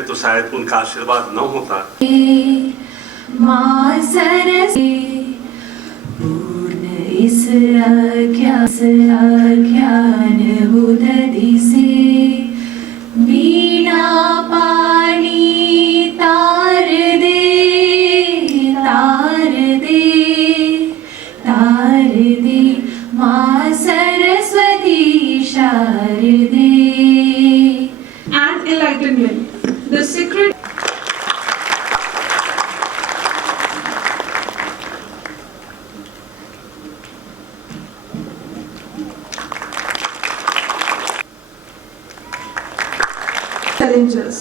तो शायद उनका आशीर्वाद न होता। माँ सरस्वती पूर्ण इस अज्ञान उदधि से वीणा पानी तार दे तार दे तार दे माँ सरस्वती शारदे। And enlightenment, the secret challenges.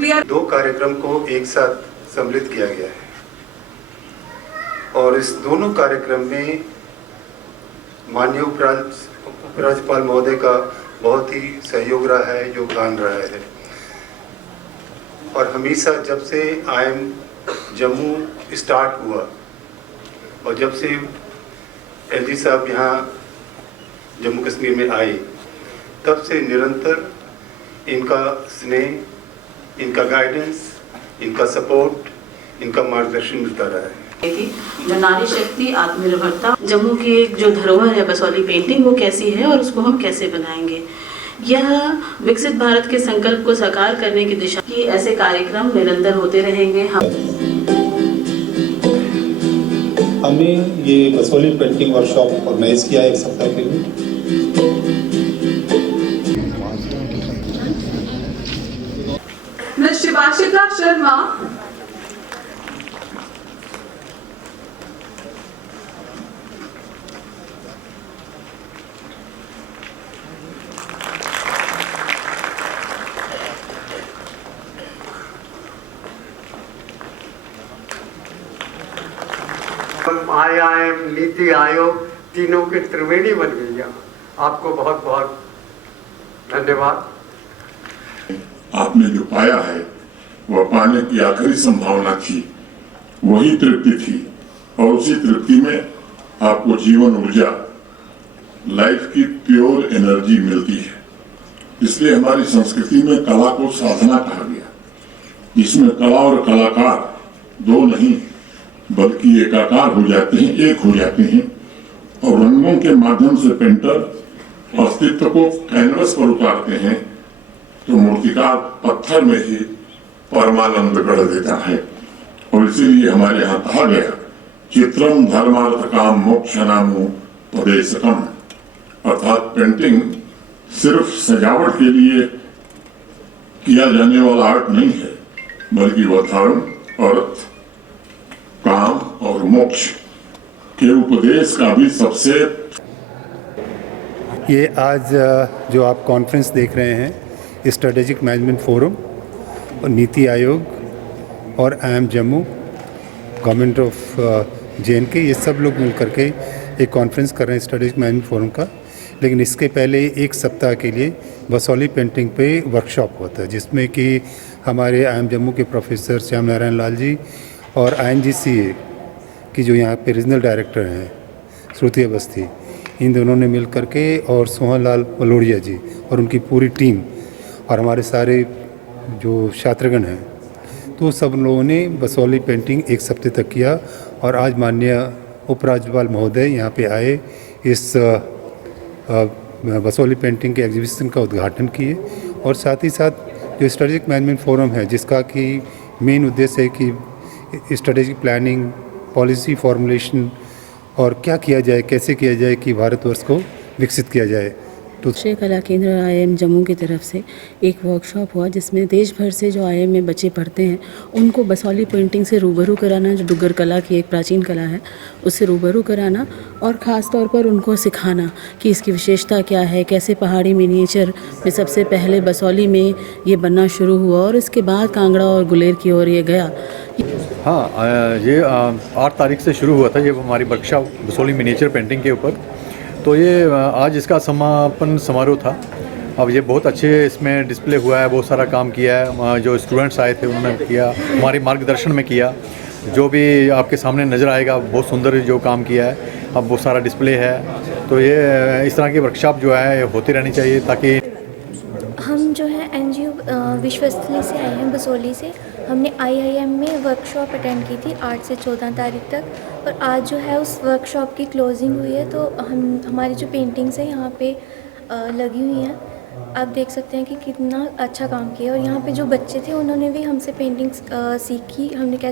We are दो कार्यक्रम को एक साथ सम्मिलित किया गया है और इस दोनों कार्यक्रम में माननीय उपराज्यपाल महोदय का बहुत ही सहयोग रहा है, योगदान रहा है। और हमेशा जब से IIM जम्मू स्टार्ट हुआ और जब से LG साहब यहाँ जम्मू कश्मीर में आए, तब से निरंतर इनका स्नेह, इनका गाइडेंस, इनका सपोर्ट, इनका मार्गदर्शन मिलता रहा है। जो नारी शक्ति आत्मनिर्भरता जम्मू की एक जो धरोहर है बसौली पेंटिंग, वो कैसी है और उसको हम कैसे बनाएंगे। यह विकसित भारत के संकल्प को साकार करने की दिशा की ऐसे कार्यक्रम निरंतर होते रहेंगे। हमने ये बसौली पेंटिंग वर्कशॉप ऑर्गेनाइज किया एक सप्ताह के लिए। Ms. Shivashika Sharma, IIM NITI Aayog तीनों के त्रिवेणी बन गई। आपको बहुत बहुत धन्यवाद। आपने जो पाया है वह पाने की आखिरी संभावना थी, वही तृप्ति थी और उसी तृप्ति में आपको जीवन ऊर्जा, लाइफ की प्योर एनर्जी मिलती है। इसलिए हमारी संस्कृति में कला को साधना कहा गया, जिसमें कला और कलाकार दो नहीं बल्कि एकाकार हो जाते हैं, एक हो जाते हैं और रंगों के माध्यम से पेंटर अस्तित्व को कैनवस पर उतारते हैं तो मूर्तिकार पत्थर में ही परमानंद गढ़ देता है। और इसीलिए हमारे यहाँ कहा गया, चित्रम धर्मार्थ काम मोक्ष नामो तदेशकम, अर्थात पेंटिंग सिर्फ सजावट के लिए किया जाने वाला आर्ट नहीं है, बल्कि वह धर्म, अर्थ, काम और मोक्ष के उपदेश का भी सबसे। ये आज जो आप कॉन्फ्रेंस देख रहे हैं, स्ट्रेटेजिक मैनेजमेंट फोरम और नीति आयोग और IIM Jammu, government of JNK, ये सब लोग मिल करके एक कॉन्फ्रेंस कर रहे हैं स्ट्रेटेजिक मैनेजमेंट फोरम का। लेकिन इसके पहले एक सप्ताह के लिए बसौली पेंटिंग पे वर्कशॉप होता है, जिसमें कि हमारे IIM जम्मू के प्रोफेसर श्याम नारायण लाल जी और INGCA की जो यहाँ पे रीजनल डायरेक्टर हैं श्रुति अवस्थी, इन दोनों ने मिल करके और सोहन लाल बलोड़िया जी और उनकी पूरी टीम और हमारे सारे जो छात्रगण हैं, तो सब लोगों ने बसौली पेंटिंग एक सप्ताह तक किया। और आज माननीय उपराज्यपाल महोदय यहाँ पे आए, इस बसौली पेंटिंग के एग्जीबिशन का उद्घाटन किए और साथ ही साथ जो स्ट्रेटेजिक मैनेजमेंट फोरम है, जिसका कि मेन उद्देश्य है कि स्ट्रेटेजिक प्लानिंग, पॉलिसी फॉर्मुलेशन और क्या किया जाए, कैसे किया जाए कि भारतवर्ष को विकसित किया जाए। राष्ट्रीय कला केंद्र IIM जम्मू की तरफ से एक वर्कशॉप हुआ, जिसमें देश भर से जो IIM में बच्चे पढ़ते हैं उनको बसौली पेंटिंग से रूबरू कराना, जो डुग्गर कला की एक प्राचीन कला है, उससे रूबरू कराना और ख़ास तौर पर उनको सिखाना कि इसकी विशेषता क्या है, कैसे पहाड़ी मिनिएचर में सबसे पहले बसौली में ये बनना शुरू हुआ और इसके बाद कांगड़ा और गुलेर की ओर ये गया। हाँ, ये 8 तारीख से शुरू हुआ था ये हमारी वर्कशॉप बसौली मिनिएचर पेंटिंग के ऊपर। तो ये आज इसका समापन समारोह था। अब ये बहुत अच्छे इसमें डिस्प्ले हुआ है, बहुत सारा काम किया है, जो स्टूडेंट्स आए थे उन्होंने किया, हमारे मार्गदर्शन में किया। जो भी आपके सामने नज़र आएगा बहुत सुंदर जो काम किया है, अब बहुत सारा डिस्प्ले है। तो ये इस तरह की वर्कशॉप जो है होती रहनी चाहिए ताकि हम जो है एनजीओ विश्वस्थली से आए हैं, बसोली से। हमने आईआईएम में वर्कशॉप अटेंड की थी 8 से 14 तारीख तक, और आज जो है उस वर्कशॉप की क्लोजिंग हुई है। तो हमारी जो पेंटिंग्स हैं यहाँ पे लगी हुई हैं, आप देख सकते हैं कि कितना अच्छा काम किया। और यहाँ पे जो बच्चे थे उन्होंने भी हमसे पेंटिंग्स सीखी, हमने कैसे